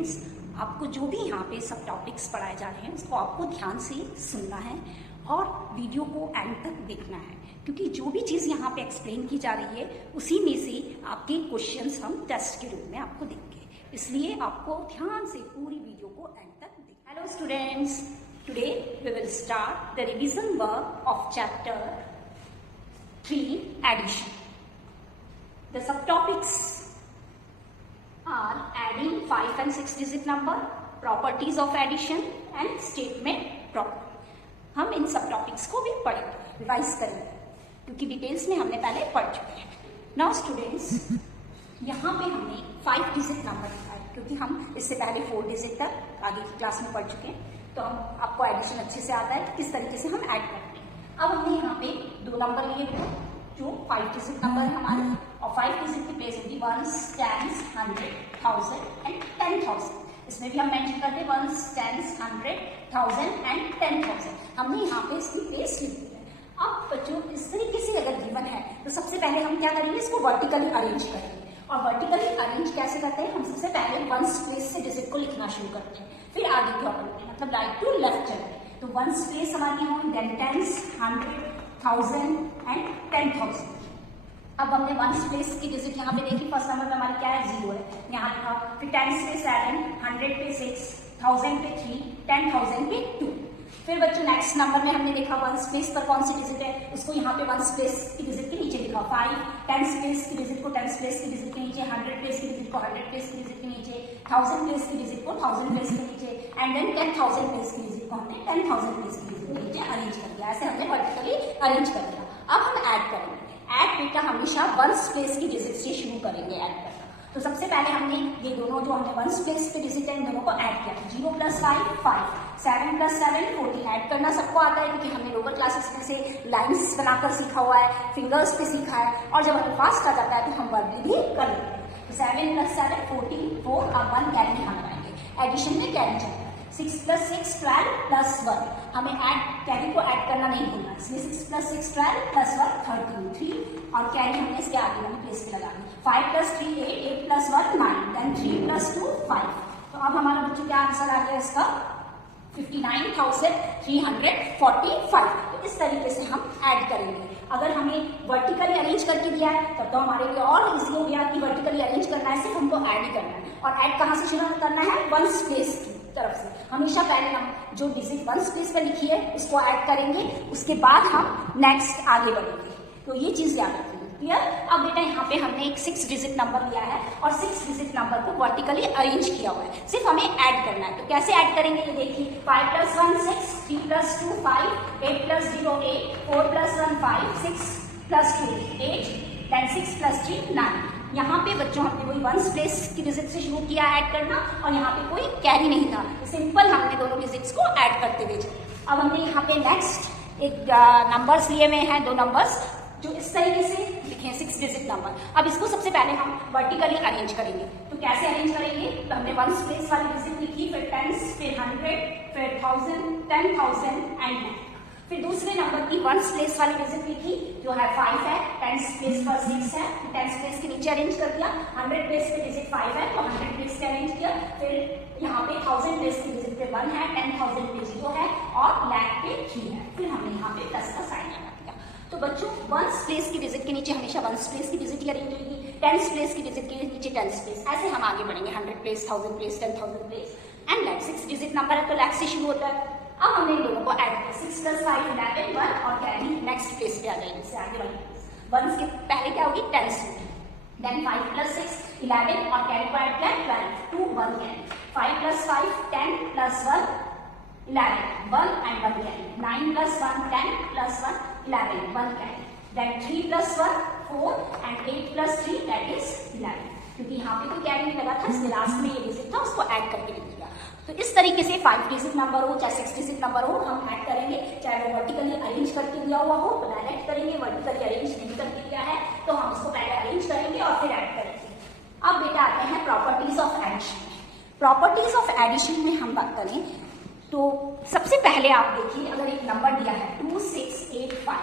Students, आपको जो भी यहाँ पे सब टॉपिक्स पढ़ाए जा रहे हैं उसको आपको ध्यान से सुनना है और वीडियो को एंड तक देखना है, क्योंकि जो भी चीज़ यहाँ पे एक्सप्लेन की जा रही है उसी में से आपके क्वेश्चंस हम टेस्ट के रूप में आपको देंगे, इसलिए आपको ध्यान से पूरी वीडियो को एंड तक देखना। Hello students, today we will start the revision work of chapter 3 addition. The sub topics are adding 5 and 6 digit number, properties of addition and statement property। हम इन सब टॉपिक्स को भी पढ़ेंगे, रिवाइज करेंगे, क्योंकि डिटेल्स में हमने पहले पढ़ चुके हैं। नाउ स्टूडेंट्स, यहाँ पे हमने 5 डिजिट नंबर लिखा है, क्योंकि हम इससे पहले 4 डिजिट तक आगे की क्लास में पढ़ चुके हैं, तो हम आपको एडिशन अच्छे से आता है कि किस तरीके से हम ऐड करते हैं। अब हमने यहाँ पे 2 नंबर लिए थे जो 5 डिजिट नंबर है हमारे, और 5 डिजिट की प्लेस होगी 1s, 10s, 100, 1000 एंड 10,000। इसमें भी हम मेंशन करते हैं 1s, 10s, 100, 1000 एंड 10,000। हमने यहाँ पे इसकी प्लेस लिख दी है। अब बच्चों, इस तरीके से अगर गिवन है तो सबसे पहले हम क्या करेंगे, इसको वर्टिकली अरेंज करेंगे। और वर्टिकली अरेंज कैसे करते हैं, हम सबसे पहले 1s प्लेस से डिजिट को लिखना शुरू करते हैं, फिर आगे की ओर बढ़ते हैं, मतलब राइट टू लेफ्ट चलते हैं। तो 1s प्लेस हमारी यहाँ, देन 10s, 100, 1000 एंड 10,000। अब हमने 1s प्लेस की डिजिट यहाँ पे देखी, फर्स्ट नंबर पे हमारी क्या है, 0 है, यहाँ लिखा। फिर 10s पे 7, 100 पे 6, 1000 पे 3, 10,000 पे 2। फिर बच्चों नेक्स्ट नंबर में हमने देखा 1s प्लेस पर कौन सी डिजिट है, उसको यहाँ पे 1s प्लेस की डिजिट के नीचे लिखा 5, 10s प्लेस की डिजिट को 10s प्लेस की डिजिट के नीचे, 100 प्लेस की डिजिट को 100 प्लेस की डिजिट के नीचे, 1000 प्लेस की डिजिट को 1000 प्लेस के नीचे, एंड देन 10,000 प्लेस की डिजिट को हमने 10,000 प्लेस की डिजिट के नीचे अरेंज कर दिया। ऐसे हमने वर्टिकली अरेंज कर दिया। अब हम ऐड करेंगे। ऐड बेटा हमेशा 1s प्लेस की डिजिट से शुरू करेंगे ऐड करना। तो सबसे पहले हमने ये दोनों जो हमने 1s प्लेस पे डिजिट है, इन दोनों को ऐड किया। 0 + 5, 5, 7 + 7, 14। ऐड करना सबको आता है, क्योंकि हमने लोअर क्लासेस में से लाइंस बनाकर सीखा हुआ है, फिंगर्स पे सीखा है, और जब हमें फास्ट आ जाता है तो हम वर्बली भी कर लेते हैं। तो 7 + 7, 14, 4, अब 1 कैरी हम लगाएंगे। एडिशन में कैरी चाहिए। 6 + 6, 12 + 1। हमें कैरी को ऐड करना नहीं भूलना, इसलिए 6 + 6, 12 + 1, 13, 3, और कैरी हमने इसके आगे वाली प्लेस पे लगा दी। 5 + 3, 8, 8 + 1, 9, देन 3 + 2, 5। तो अब हमारा बच्चों क्या आंसर आ गया इसका, 59,345। तो इस तरीके से हम ऐड करेंगे। अगर हमें वर्टिकली अरेंज करके दिया है तब तो हमारे लिए और इजी हो गया कि वर्टिकली अरेंज करना है, सिर्फ हमको ऐड ही करना है। और ऐड कहाँ से शुरू करना है, 1s प्लेस की तरफ से। हमेशा पहले हम जो डिजिट 1s प्लेस पर लिखी है उसको ऐड करेंगे, उसके बाद हम नेक्स्ट आगे बढ़ेंगे। तो ये चीज याद रखिए, क्लियर। अब बेटा यहाँ पे हमने एक 6 डिजिट नंबर लिया है और 6 डिजिट नंबर को वर्टिकली अरेंज किया हुआ है, सिर्फ हमें ऐड करना है। तो कैसे ऐड करेंगे ये देखिए, 5 + 1, 6, 3 + 2, 5, 8 + 0, 8, 4 + 1, 5, 6 + 2, 8, देन 6 + 3, 9। यहाँ पे बच्चों हमने वही 1s प्लेस की डिजिट से शुरू किया ऐड करना, और यहाँ पे कोई कैरी नहीं था, सिंपल हमने दोनों डिजिट्स को ऐड करते हुए चले। अब हमने यहाँ पे नेक्स्ट एक नंबर्स लिए हुए हैं, 2 नंबर्स जो इस तरीके से लिखे 6 डिजिट नंबर। अब इसको सबसे पहले हम वर्टिकली अरेंज करेंगे। तो कैसे अरेंज करेंगे, तो हमने 1s प्लेस वाली डिजिट लिखी, फिर 10s, फिर 100, फिर 1000, 10,000 एंड 1। फिर दूसरे नंबर की 1s प्लेस वाली डिजिट लिखी जो है 5 है, 10s प्लेस पर 6 है, 10s प्लेस के नीचे अरेंज कर दिया। 100 प्लेस पे डिजिट 5 है तो 100 प्लेस पे अरेंज किया। फिर यहाँ पे 1000 प्लेस की डिजिट पे 1 है, 10,000 पे 0 है, और लाख पे 3 है। फिर हमने यहाँ पे प्लस का साइन लगा दिया। तो बच्चों 1s प्लेस की डिजिट के नीचे हमेशा 1s प्लेस की डिजिट ही अरेंज होगी, 10s प्लेस की डिजिट के नीचे 10s प्लेस, ऐसे हम आगे बढ़ेंगे। 100 place, 1000 place, 10,000 place and lakh. 6 digit number है तो लाख से शुरू होता है। अब हमने इन दोनों को ऐड किया, 6 + 5, 11, 1, और कैरी नेक्स्ट प्लेस पे आ जाएगी, इससे आगे वाली प्लेस। 1s के पहले क्या होगी, 10s होगी, देन 5 + 6, 11, और कैरी को ऐड किया 12, 2, 1 carry. 5 + 5, 10 + 1, 11, 1 and 1 carry. 9 + 1, 10 + 1, 11, 1 carry. Then 3 + 1, 4, and 8 + 3, that is 11। क्योंकि यहाँ पे तो कैरी नहीं लगा था, इसलिए लास्ट में ये डिजिट था, उसको ऐड करके लिख दिया। तो इस तरीके से 5 डिजिट नंबर हो चाहे 6 डिजिट नंबर हो, हम ऐड करेंगे, चाहे वो वर्टिकली अरेंज करके दिया हुआ हो तो डायरेक्ट करेंगे, वर्टिकली अरेंज नहीं करके दिया है तो हम इसको पहले अरेंज करेंगे और फिर ऐड करेंगे। अब बेटा आते हैं properties of addition. Properties of addition में हम बात करें तो सबसे पहले आप देखिए, अगर एक नंबर दिया है 2685,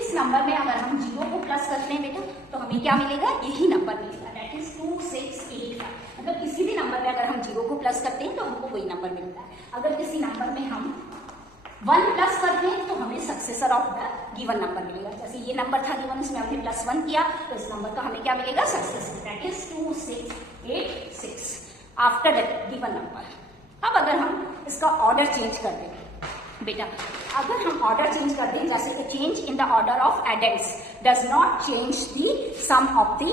इस नंबर में अगर हम 0 को प्लस करते हैं बेटा तो हमें क्या मिलेगा, यही नंबर मिलेगा, दैट इज 2685। मतलब किसी भी नंबर में अगर हम 0 को प्लस करते हैं तो हमको वही नंबर मिलता है। अगर किसी नंबर में हम 1 प्लस करते हैं तो हमें successor of the given number मिलेगा। जैसे ये नंबर था गिवन, उसमें हमने +1 किया तो इस नंबर का हमें क्या मिलेगा, successor, that is 2686 after that given number. अब अगर हम इसका ऑर्डर चेंज कर दें बेटा, अगर हम ऑर्डर चेंज कर दें, जैसे कि change in the order of addends does not change the sum of the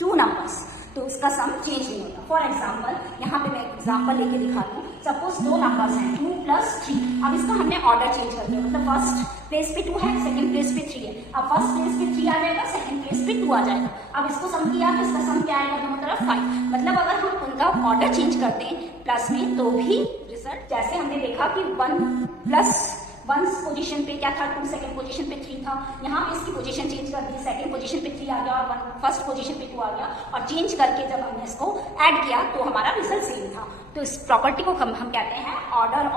2 numbers, तो उसका सम चेंज नहीं होता। फॉर एग्जाम्पल यहाँ पे मैं एग्जाम्पल लेके दिखा दूँ, सपोज 2 नंबर्स हैं 2 + 3। अब इसका हमने ऑर्डर चेंज कर दिया, मतलब फर्स्ट प्लेस पे 2 है, सेकंड प्लेस पे 3 है। अब फर्स्ट प्लेस पे 3 आ जाएगा, सेकंड प्लेस पे 2 आ जाएगा। अब इसको सम किया तो इसका सम क्या आएगा, दोनों तरफ 5। मतलब अगर हम उनका ऑर्डर चेंज करते हैं प्लस में तो भी रिजल्ट, जैसे हमने देखा कि 1 + 1 पोजीशन पे क्या था 2, सेकंड पोजीशन पे 3 था, यहाँ पे इसकी पोजीशन चेंज कर दी, सेकंड पोजीशन पे 3 आ गया और फर्स्ट पोजीशन पे 2 आ गया, और चेंज करके जब हमने इसको ऐड किया तो हमारा रिजल्ट सेम था। तो इस प्रॉपर्टी को हम कहते हैं order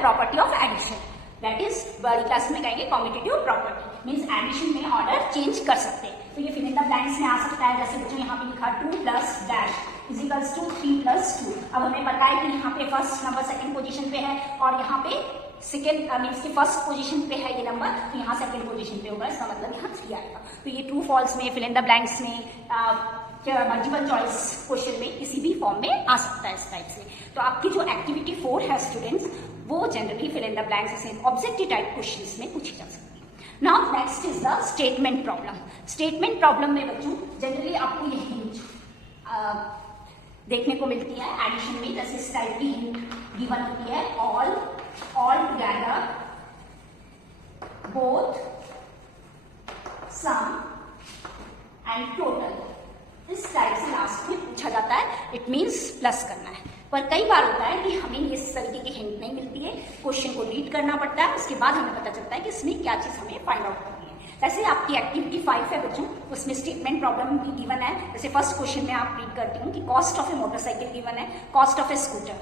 property of addition, that is बड़ी क्लास में कहेंगे कॉम्पिटिटिव प्रॉपर्टी, मीन्स एडिशन में ऑर्डर चेंज कर सकते हैं। तो ये फिल इन द ब्लैंक्स में आ सकता है, जैसे बच्चों यहाँ पे लिखा 2 + डैश इजिकल्स टू 3 + 2। अब हमें पता है कि यहाँ पे फर्स्ट नंबर सेकंड पोजीशन पे है और यहाँ पे सेकेंड मीन्स की फर्स्ट पोजीशन पे है ये नंबर, तो यहाँ सेकंड पोजीशन पे होगा, इसका मतलब यहाँ 3 आएगा। तो ये ट्रू फॉल्स में, फिल इन द ब्लैंक्स में, मल्टीपल चॉइस क्वेश्चन में किसी भी फॉर्म में आ सकता है इस टाइप से। तो आपकी जो एक्टिविटी 4 है स्टूडेंट्स, वो generally fill in the blanks से ऑब्जेक्टिव टाइप क्वेश्चंस में पूछी जा सकती है। Now next is the statement problem. Statement problem में बच्चों जनरली आपको ये हिंट देखने को मिलती है एडिशन में, जैसे इस टाइप की हिंट गिवन होती है, all together, both, sum and total, इस टाइप से लास्ट में पूछा जाता है। इट मीन्स प्लस करना है। पर कई बार होता है कि हमें इस तरीके की हिंट नहीं मिलती है, क्वेश्चन को रीड करना पड़ता है, उसके बाद हमें पता चलता है कि इसमें क्या चीज हमें फाइंड आउट करनी है। जैसे आपकी एक्टिविटी 5 है बच्चों, उसमें स्टेटमेंट प्रॉब्लम भी गिवन है। जैसे फर्स्ट क्वेश्चन में आप रीड करती हूँ कि cost of A motorcycle given है, कॉस्ट ऑफ ए स्कूटर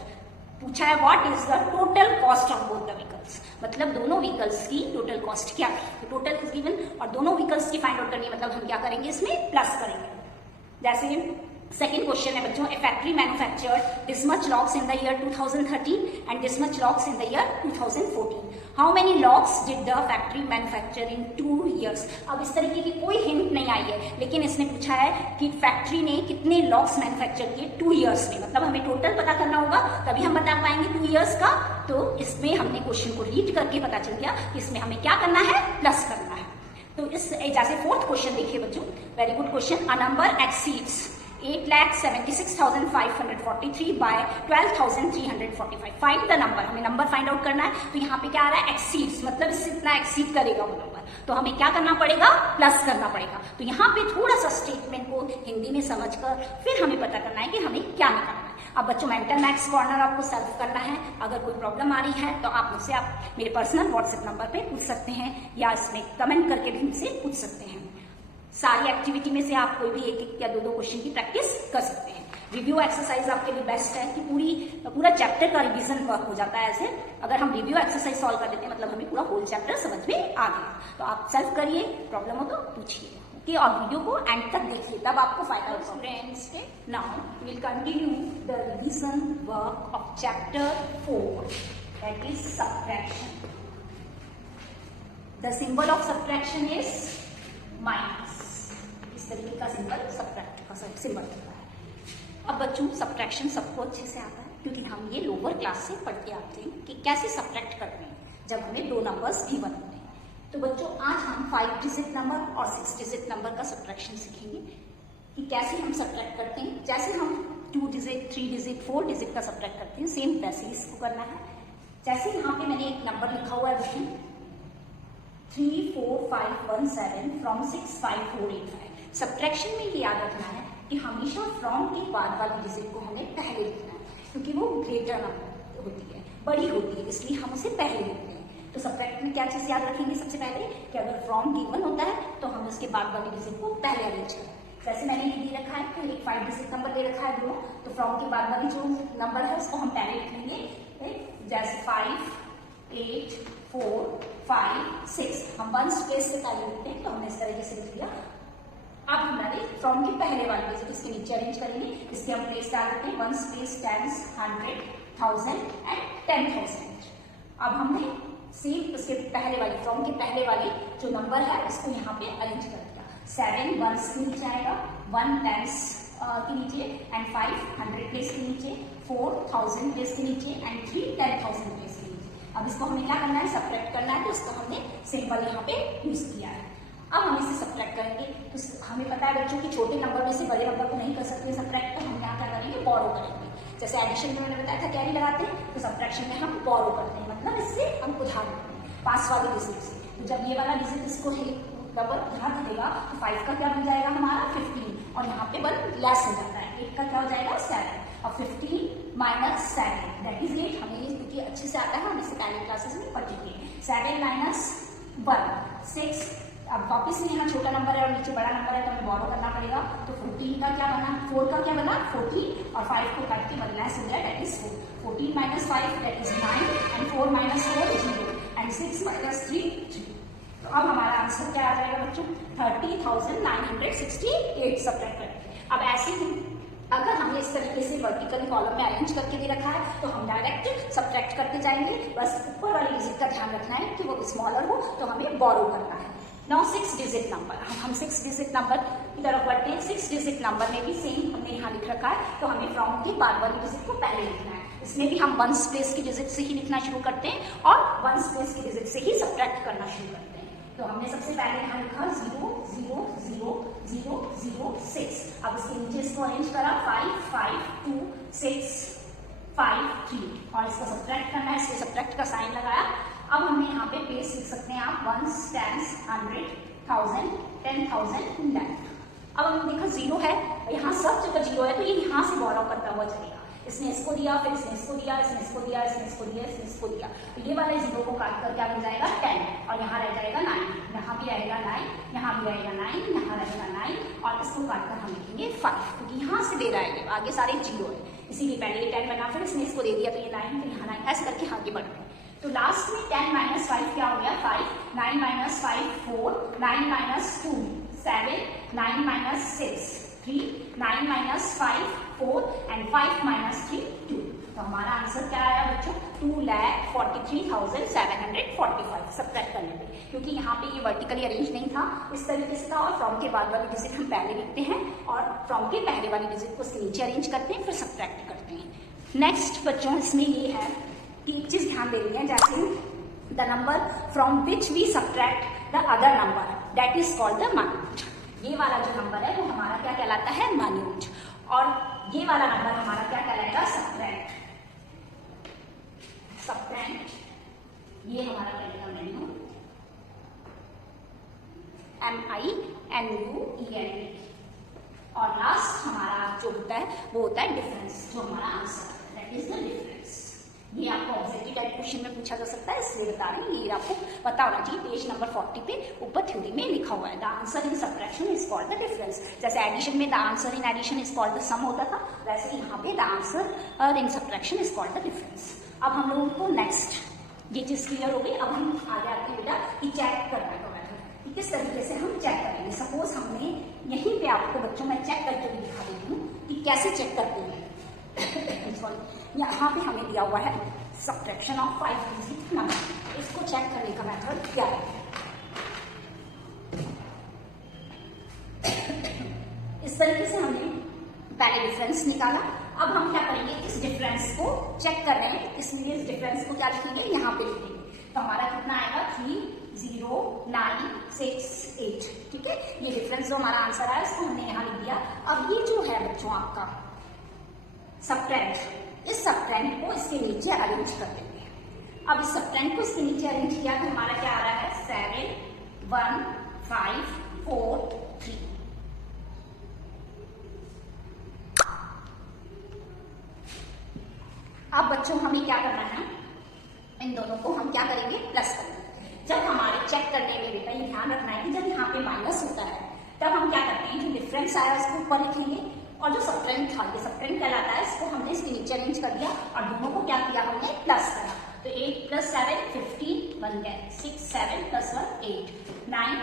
पूछा है, what is the total cost of both the vehicles, मतलब दोनों व्हीकल्स की टोटल कॉस्ट क्या है। तो टोटल इज गिवन और दोनों व्हीकल्स की फाइंड आउट करनी है, मतलब हम क्या करेंगे, इसमें प्लस करेंगे। जैसे सेकेंड क्वेश्चन है बच्चों, a factory manufactured this much locks in the year 2013 and this much locks in the year 2014। How many locks did the factory manufacture in 2 years। अब इस तरीके की कोई हिंट नहीं आई है, लेकिन इसने पूछा है कि फैक्ट्री ने कितने लॉक्स मैन्युफैक्चर किए 2 years में, मतलब हमें टोटल पता करना होगा तभी हम बता पाएंगे 2 years का। तो इसमें हमने क्वेश्चन को रीड करके पता चल गया कि इसमें हमें क्या करना है, प्लस करना है। तो इस जैसे फोर्थ क्वेश्चन देखिए बच्चों, very good question, a number exceeds 8,76,543 by 12,345, find the number, हमें नंबर फाइंड आउट करना है। तो यहाँ पे क्या आ रहा है, एक्सीड्स, मतलब इससे इतना एक्सीड करेगा वो नंबर, तो हमें क्या करना पड़ेगा, प्लस करना पड़ेगा। तो यहाँ पे थोड़ा सा स्टेटमेंट को हिंदी में समझकर फिर हमें पता करना है कि हमें क्या निकालना है। अब बच्चों मेंटल मैथ्स कॉर्नर आपको सॉल्व करना है, अगर कोई प्रॉब्लम आ रही है तो आप मुझसे आप मेरे पर्सनल व्हाट्सएप नंबर पे पूछ सकते हैं या इसमें कमेंट करके भी मुझसे पूछ सकते हैं। सारी एक्टिविटी में से आप कोई भी 1-1 या 2-2 क्वेश्चन की प्रैक्टिस कर सकते हैं। रिव्यू एक्सरसाइज आपके लिए बेस्ट है कि पूरा चैप्टर का रिवीजन वर्क हो जाता है। ऐसे अगर हम रिव्यू एक्सरसाइज सॉल्व कर लेते हैं मतलब हमें पूरा होल चैप्टर समझ में आ गया। तो आप सॉल्व करिए, प्रॉब्लम हो तो पूछिए, ओके, और वीडियो को एंड तक देखिए, तब आपको फायदा होगा। Students, now will continue the revision work of chapter 4, that is subtraction. The symbol of subtraction is minus. इस तरीके का सिंबल सब्ट्रैक्ट का सिंबल होता है। अब बच्चों सब्ट्रैक्शन सबको अच्छे से आता है क्योंकि हम ये लोअर क्लास से पढ़ के आते हैं कि कैसे सब्ट्रैक्ट करते हैं जब हमें 2 नंबर्स गिवन होते हैं। तो बच्चों आज हम 5 डिजिट नंबर और 6 डिजिट नंबर का सब्ट्रैक्शन सीखेंगे कि कैसे हम सब्ट्रैक्ट करते हैं। जैसे हम 2 डिजिट, 3 डिजिट, 4 डिजिट का सब्ट्रैक्ट करते हैं, सेम वैसे ही इसको करना है। जैसे यहाँ पे मैंने एक नंबर लिखा हुआ है बच्चों 34517 फ्रॉम 65485। सब्ट्रैक्शन में ये याद रखना है कि हमेशा फ्रॉम के बाद वाली डिजिट को हमें पहले लिखना है क्योंकि वो ग्रेटर नंबर होती है, बड़ी होती है, इसलिए हम उसे पहले लिखते हैं। तो सब्ट्रैक्ट में क्या चीज याद रखेंगे सबसे पहले कि अगर फ्रॉम गिवन होता है तो हम उसके बाद वाली डिजिट को पहले अरेंज करें। जैसे मैंने ये दे रखा है कि एक 5 डिजिट नंबर दे रखा है दोनों, तो फ्रॉम के बाद वाली जो नंबर है उसको हम पहले लिख लेंगे। जैसे 5, 8, 4, 5, 6 हम 1 स्पेस से पहले लिखते हैं, तो हमने इस तरीके से लिख लिया अब हमारे फ्रॉम के पहले वाले डिजिट इसके नीचे अरेंज करेंगे, इसके हम प्लेस डाल देते हैं 1s प्लेस 10s 100 1000 एंड 10,000। अब हमने सेम उसके पहले वाले फ्रॉम के पहले वाले जो नंबर है उसको यहाँ पे अरेंज कर दिया। 7 1s के नीचे आएगा, 1 10s के नीचे एंड 5 100 प्लेस के नीचे, 4 1000 प्लेस के नीचे एंड 3 10,000 प्लेस के नीचे। अब इसको हमें क्या करना है, सब्ट्रैक्ट करना है, तो उसको हमने सिंबल यहाँ पे यूज किया है। अब हम इसे सब्ट्रैक्ट करेंगे, तो हमें पता है बच्चों कि छोटे नंबर में से बड़े नंबर को नहीं कर सकते सब्ट्रैक्ट, तो हम यहाँ क्या करेंगे, बोरो करेंगे। जैसे एडिशन में मैंने बताया था कैरी लगाते हैं, तो सब्ट्रैक्शन में हम बोरो करते हैं, मतलब इससे हम उधार लेते हैं पास वाले डिजिट से। तो जब ये वाला डिजिट इसको नंबर उधार देगा तो 5 का क्या बन जाएगा हमारा 15, और यहाँ पे 1 लेस हो जाता है, 8 का क्या हो जाएगा 7, और 15 माइनस 7 दैट इज 8। हमें ये क्योंकि अच्छे से आता है, हम इसे पहले क्लासेस में पढ़ चुके हैं। 7 माइनस 1 6। अब वापस से यहाँ छोटा नंबर है और नीचे बड़ा नंबर है, तो हमें बोरो करना पड़ेगा। तो 14 का क्या बना, 4 का क्या बना 14, और 5 को काट के 1 लेस हो गया that is 4। 14 minus 5 that is 9 and 4 minus 4 0 and 6 minus 3 3। तो अब हमारा आंसर क्या आ जाएगा बच्चों, 30,968 सब्ट्रैक्ट करेंगे। अब ऐसे ही अगर हमने इस तरीके से वर्टिकल कॉलम में अरेंज करके दे रखा है तो हम डायरेक्ट सब्ट्रैक्ट करके जाएंगे। बस ऊपर वाली डिजिट का ध्यान रखना है कि वो स्मॉलर हो, तो हमें बोरो करना है। नाउ 6 डिजिट नंबर, हम 6 डिजिट नंबर की तरफ बढ़ते हैं। 6 डिजिट नंबर में भी सेम हमने यहाँ लिख रखा है, तो हमें फ्रॉम के बाद वाली डिजिट को पहले लिखना है। इसमें भी हम 1s प्लेस की डिजिट से ही लिखना शुरू करते हैं और 1s प्लेस की डिजिट से ही सब्ट्रैक्ट करना शुरू करते हैं। तो हमने सबसे पहले यहाँ लिखा 0 0 0 0 0 6। अब इसके नीचे इसको अरेंज करा 5 5 2 6 5 3, और इसको सब्ट्रैक्ट करना है, इसलिए सब्ट्रैक्ट का साइन लगाया। अब हमें यहाँ पे प्लेस लिख सकते हैं आप 1s 10s 100 1000 10,000 1,00,000। अब हमने देखा 0 है, यहाँ सब जगह 0 है, तो ये यहाँ से बोरो करता हुआ चलेगा। इसने इसको दिया, फिर इसने इसको दिया, इसने इसको दिया, इसने इसको दिया, इसने इसको दिया, तो ये वाले 0 को काट कर क्या बन जाएगा 10, और यहाँ रह जाएगा 9, यहाँ भी रहेगा 9, यहाँ भी रहेगा 9, यहाँ रहेगा 9, और इसको काट कर हम लिखेंगे 5, क्योंकि यहाँ से दे रहा है, आगे सारे 0 है, इसीलिए पहले ये 10 बना, फिर इसने इसको दे दिया तो ये 9, फिर यहाँ 9, ऐसे करके आगे बढ़ गए। तो लास्ट में 10 माइनस 5 क्या हो गया 5, 9 minus 5 4, 9 minus 2 7, 9 minus 6 3, 9 minus 5 4 and 5 minus 3 2। तो हमारा आंसर क्या आया बच्चों 2,43,745 सब्ट्रैक्ट करने पे, क्योंकि यहाँ पे ये वर्टिकली अरेंज नहीं था, इस तरीके से था। और फ्रॉम के बाद वाली डिजिट हम पहले लिखते हैं और फ्रॉम के पहले वाली डिजिट को उसके नीचे अरेंज करते हैं, फिर सब्ट्रैक्ट करते हैं। नेक्स्ट बच्चों इसमें ये है कि एक चीज ध्यान देनी है, जैसे the number from which we subtract the other number that is called the minuend. ये वाला जो नंबर है वो हमारा क्या कहलाता है माइन्यूट, और ये वाला नंबर हमारा क्या कहलाएगा सब्ट्रैक्ट। सब्ट्रैक्ट ये हमारा कहलाएगा माइन्यूट, MINUENT, और लास्ट हमारा जो होता है वो होता है डिफरेंस, जो हमारा answer that is the difference. ये आपको ऑब्जेक्टिव टाइप क्वेश्चन में पूछा जा सकता है, इसलिए बता रही हूँ, ये आपको पता होना चाहिए। पेज नंबर 40 पे ऊपर थ्योरी में लिखा हुआ है the answer in subtraction is called the difference. जैसे एडिशन में the answer in addition is called the sum होता था, वैसे ही यहाँ पे the answer in subtraction is called the difference. अब हम लोगों को नेक्स्ट ये चीज क्लियर हो गई। अब हम आगे आते हैं बेटा कि चेक करने का मेथड, किस तरीके से हम चेक करेंगे। सपोज हमने यहीं पे आपको बच्चों में चेक करके भी दिखा देती हूँ कि कैसे चेक करते हैं। यहाँ पे हमें दिया हुआ है सब्ट्रैक्शन ऑफ 5 डिजिट नंबर, इसको चेक करने का मेथड क्या है। इस तरीके से हमने पहले डिफरेंस निकाला, अब हम क्या करेंगे इस डिफरेंस को चेक कर रहे हैं, इसलिए इस डिफरेंस को क्या लिखेंगे यहाँ पे लिखेंगे। तो हमारा कितना आएगा 30968, ठीक है। ये डिफरेंस जो हमारा आंसर आया इसको हमने यहाँ लिख दिया। अब ये जो है बच्चों आपका सब्ट्रैक्ट, इस सब्ट्रैक्ट को इसके नीचे अरेंज कर देंगे। अब इस सब्ट्रैक्ट को इसके नीचे अरेंज किया तो हमारा क्या आ रहा है 7 1 5 4 3। अब बच्चों हमें क्या करना है, इन दोनों को हम क्या करेंगे प्लस करेंगे। जब हमारे चेक करने में बेटा ये ध्यान रखना है कि जब यहाँ पे माइनस होता है तब हम क्या करते हैं, जो डिफरेंस आया उसको ऊपर लिखेंगे, और जो सब्ट्रैक्ट था ये सब्ट्रैक्ट कहलाता है, इसको हमने इसके नीचे अरेंज कर दिया और दोनों को क्या किया हमने प्लस करा। तो 8 + 7 15 1 10, 6 7 + 1 8 9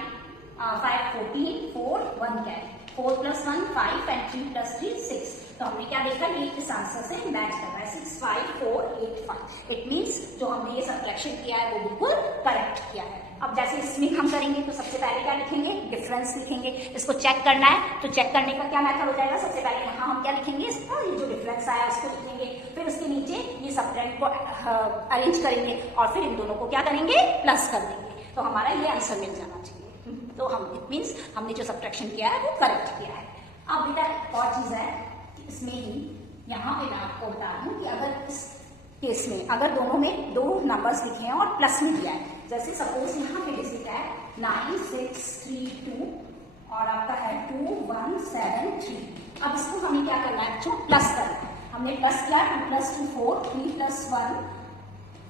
5 14 4 1 10 4 + 1 5 एंड 3 + 3 6। तो हमने क्या देखा, ये इस आंसर से मैच कर रहा है 6 5 4 8 5। इट मींस जो हमने ये सब्ट्रैक्शन किया है वो बिल्कुल करेक्ट किया है। अब जैसे इसमें हम करेंगे तो सबसे पहले क्या लिखेंगे, डिफरेंस लिखेंगे। इसको चेक करना है तो चेक करने का क्या मेथड हो जाएगा, सबसे पहले यहाँ हम क्या लिखेंगे, इसका ये जो डिफरेंस आया उसको लिखेंगे, फिर उसके नीचे ये सब्ट्रैक्ट को अरेंज करेंगे और फिर इन दोनों को क्या करेंगे, प्लस कर देंगे। तो हमारा ये आंसर मिल जाना चाहिए। तो हम इट मीन्स हमने जो सब्ट्रैक्शन किया है वो करेक्ट किया है। अब बेटा एक और चीज है कि इसमें ही यहाँ पे मैं आपको बता दूं कि अगर इस केस में अगर दोनों में दो नंबर्स लिखे हैं और प्लस में दिया है, जैसे सपोज यहाँ पे डिजिट है 9 6 3 2 और आपका है 2 1 7 3। अब इसको हमें क्या करना है बच्चों, प्लस करना है। हमने प्लस किया 2 + 2 4 3 + 1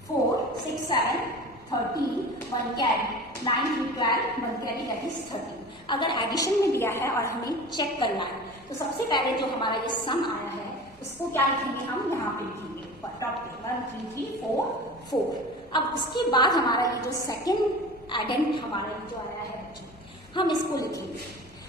4 6 7 13 1 कैरी 9 3 12 1 कैरी दैट इज 13। अगर एडिशन में दिया है और हमें चेक करना है तो सबसे पहले जो हमारा ये सम आया है उसको क्या लिखेंगे, हम यहाँ पे लिखेंगे टॉप पे 1 3 3 4 4। अब उसके बाद हमारा ये जो सेकेंड एडेंट हमारा ये जो आया है बच्चों, हम इसको लिखेंगे।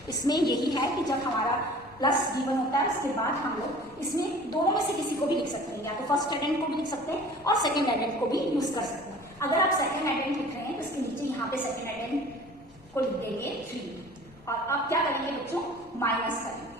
इसमें यही है कि जब हमारा प्लस गिवन होता है उसके बाद हम लोग इसमें दोनों में से किसी को भी लिख सकते हैं, या तो फर्स्ट एडेंट को भी लिख सकते हैं और सेकेंड एडेंट को भी यूज कर सकते हैं। अगर आप सेकेंड एडेंट लिख रहे हैं तो इसके नीचे यहाँ पे सेकेंड एडेंट को लिख देंगे 3 और अब क्या करेंगे बच्चों, माइनस करेंगे।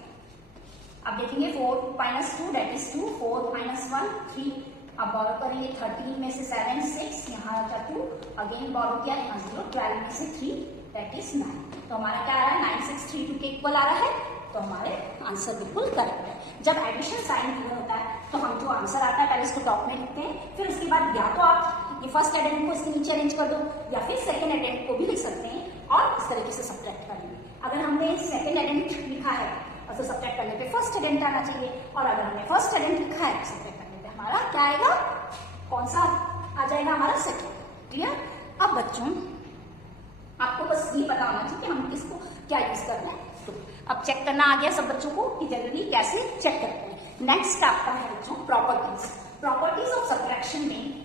अब देखेंगे 4 - 2 दैट इज 2 4 - 1 3। अब बॉरो करेंगे 13 में से 7 6 यहाँ का 2 अगेन बॉरो किया यहाँ 0 12 में से 3 दैट इज 9। तो हमारा क्या आ रहा है 9 6 3 2 के इक्वल आ रहा है। तो हमारे आंसर बिल्कुल करेक्ट है। जब एडिशन साइन गिवन होता है तो हम जो आंसर आता है पहले इसको टॉप में लिखते हैं, फिर उसके बाद या तो आप ये फर्स्ट एडेंट को इसके नीचे अरेंज कर दो या फिर सेकेंड एडेंट को भी लिख सकते हैं और इस तरीके से सब्ट्रैक्ट करेंगे। अगर हमने सेकेंड एडेंट लिखा है और तो सब्ट्रैक्ट करने पे फर्स्ट एडेंट आना चाहिए, और अगर हमने फर्स्ट एडेंट लिखा है तो सब्ट्रैक्ट करने पे हमारा क्या आएगा, कौन सा आ जाएगा, हमारा सेकेंड। क्लियर। अब बच्चों आपको बस ये पता होना चाहिए कि हम किसको क्या यूज कर रहे हैं। तो अब चेक करना आ गया सब बच्चों को कि जनरली कैसे चेक करते हैं। नेक्स्ट आपका है बच्चों प्रॉपर्टीज। प्रॉपर्टीज ऑफ सब्ट्रैक्शन में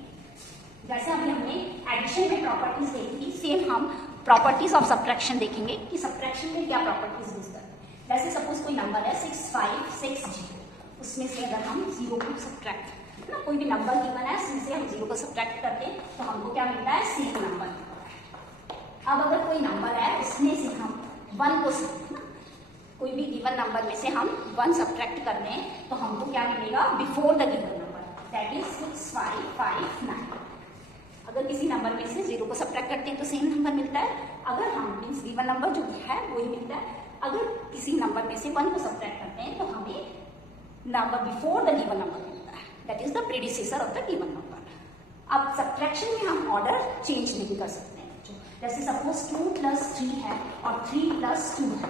जैसे अभी हमने एडिशन में प्रॉपर्टीज देखी थी, सेम हम प्रॉपर्टीज ऑफ सब्ट्रैक्शन देखेंगे कि सब्ट्रैक्शन में क्या प्रॉपर्टीज यूज करते हैं। जैसे सपोज कोई नंबर है 6 5 6 0, उसमें से अगर हम 0 को सब्ट्रैक्ट ना, कोई भी नंबर गिवन है उसमें से हम 0 को सब्ट्रैक्ट करते हैं तो हमको क्या मिलता है, सेम नंबर। अब अगर कोई नंबर है उसमें से हम 1 को कोई भी गिवन नंबर में से हम 1 सब्ट्रैक्ट कर रहे हैं तो हमको क्या मिलेगा, before the given number that is 6 5 5 9। अगर किसी नंबर में से 0 को सब्ट्रैक्ट करते हैं तो सेम नंबर मिलता है। अगर हम मीन्स गिवन नंबर जो है वही मिलता है। अगर किसी नंबर में से 1 को सब्ट्रैक्ट करते हैं तो हमें number before the given number मिलता है that is the predecessor of the given number. अब सब्ट्रैक्शन में हम ऑर्डर चेंज नहीं कर सकते हैं। जैसे सपोज 2 + 3 है और 3 + 2 है,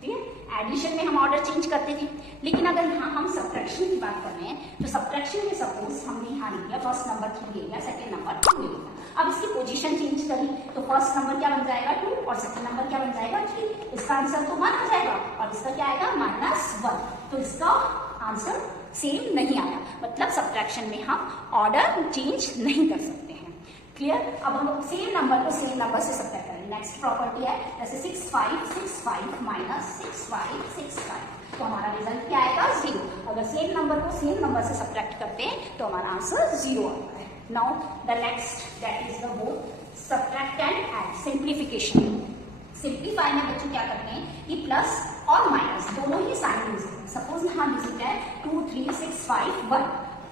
ठीक है। एडिशन में हम ऑर्डर चेंज करते थे, लेकिन अगर यहाँ हम सब्ट्रैक्शन की बात कर रहे हैं तो सब्ट्रैक्शन में सपोज हमने यहाँ लिख दिया फर्स्ट नंबर 3 ले लिया, सेकेंड नंबर 2 ले लिया। अब इसकी पोजीशन चेंज करी तो फर्स्ट नंबर क्या बन जाएगा 2 और सेकेंड नंबर क्या बन जाएगा 3। इसका आंसर तो 1 आ जाएगा और इसका क्या आएगा -1। तो इसका आंसर सेम नहीं आया, मतलब सब्ट्रैक्शन में हम ऑर्डर चेंज नहीं कर सकते हैं। क्लियर। अब हम लोग सेम नंबर को सेम नंबर से सब्ट्रैक्ट करेंगे। नेक्स्ट प्रॉपर्टी है जैसे 6 5 6 5 -6 5 6 5। तो हमारा रिजल्ट क्या आएगा 0। अगर सेम नंबर को सेम नंबर से सब्ट्रैक्ट करते हैं तो हमारा आंसर 0 आता है। Now the next that is the both subtract and add, simplification. Simplify में बच्चों क्या करते हैं कि प्लस और माइनस दोनों ही साइन यूज करते हैं। सपोज यहाँ डिजिट है 2 3 6 5 1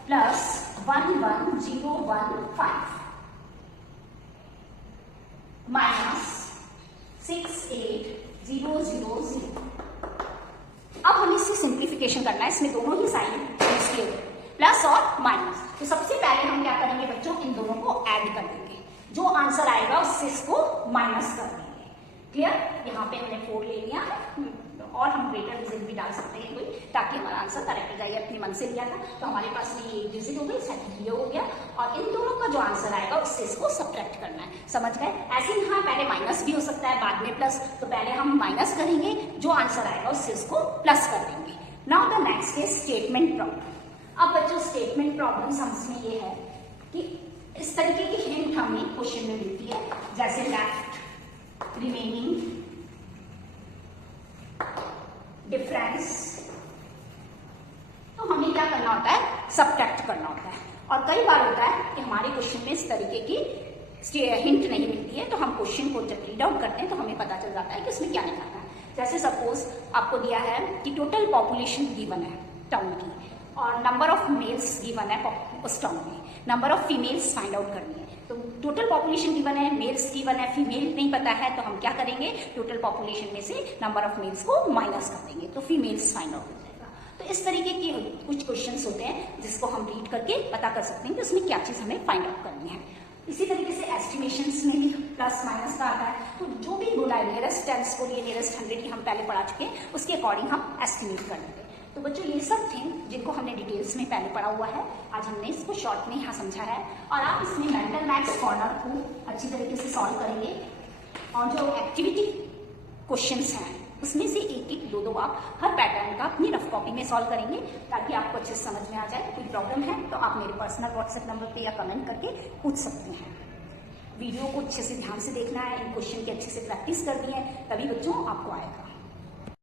प्लस 1 1 0 1 5 माइनस 6 8 0 0 0। अब हमें इससे सिंप्लीफिकेशन करना है। इसमें दोनों ही साइन यूज किए गए, प्लस और माइनस। तो सबसे पहले हम क्या करेंगे बच्चों, इन दोनों को ऐड कर देंगे। जो आंसर आएगा उससे इसको माइनस कर देंगे। क्लियर। यहाँ पे हमने 4 ले लिया और हम ग्रेटर डिजिट भी डाल सकते हैं कोई, ताकि हमारा आंसर करेक्ट हो जाए। अपने मन से लिया था तो हमारे पास में ये डिजिट हो गई, सेकंड ये हो गया, और इन दोनों का जो आंसर आएगा उससे इसको सब्ट्रैक्ट करना है। समझ गए। ऐसे ही हाँ, पहले माइनस भी हो सकता है बाद में प्लस, तो पहले हम माइनस करेंगे, जो आंसर आएगा उससे इसको प्लस कर देंगे। Now the next is statement problem. अब बच्चों स्टेटमेंट प्रॉब्लम हमसे ये है कि इस तरीके की हिंट हमें क्वेश्चन में मिलती है, जैसे लेफ्ट रिमेनिंग डिफरेंस, तो हमें क्या करना होता है, सबट्रैक्ट करना होता है। और कई बार होता है कि हमारे क्वेश्चन में इस तरीके की हिंट नहीं मिलती है, तो हम क्वेश्चन को जब रीड आउट करते हैं तो हमें पता चल जाता है कि इसमें क्या निकालना है। जैसे सपोज आपको दिया है कि टोटल पॉपुलेशन गिवन है टाउन की, और नंबर ऑफ मेल्स गिवन है उस टाउन में, number of females find out करनी है। तो टोटल पॉपुलेशन गिवन है, मेल्स गिवन है, फीमेल नहीं पता है, तो हम क्या करेंगे, टोटल पॉपुलेशन में से नंबर ऑफ मेल्स को माइनस कर देंगे, तो फीमेल्स फाइंड आउट हो जाएगा। तो इस तरीके के कुछ क्वेश्चंस होते हैं जिसको हम रीड करके पता कर सकते हैं कि उसमें क्या चीज़ हमें फाइंड आउट करनी है। इसी तरीके से एस्टिमेशंस में भी प्लस माइनस का आता है, तो जो भी बोला है नियरेस्ट टेंस को लिए नियरेस्ट 100 की हम पहले पढ़ा चुके हैं, उसके अकॉर्डिंग हम एस्टिमेट कर लेंगे। तो बच्चों ये सब थे जिनको हमने डिटेल्स में पहले पढ़ा हुआ है, आज हमने इसको शॉर्ट में यहाँ समझा है, और आप इसमें मेंटल मैथ्स कॉर्नर को अच्छी तरीके से सॉल्व करेंगे, और जो एक्टिविटी क्वेश्चंस हैं उसमें से एक एक दो आप हर पैटर्न का अपनी रफ कॉपी में सॉल्व करेंगे, ताकि आपको अच्छे से समझ में आ जाए। कोई प्रॉब्लम है तो आप मेरे पर्सनल व्हाट्सएप नंबर पे या कमेंट करके पूछ सकते हैं। वीडियो को अच्छे से ध्यान से देखना है, इन क्वेश्चन की अच्छे से प्रैक्टिस करनी है, तभी बच्चों आपको आएगा।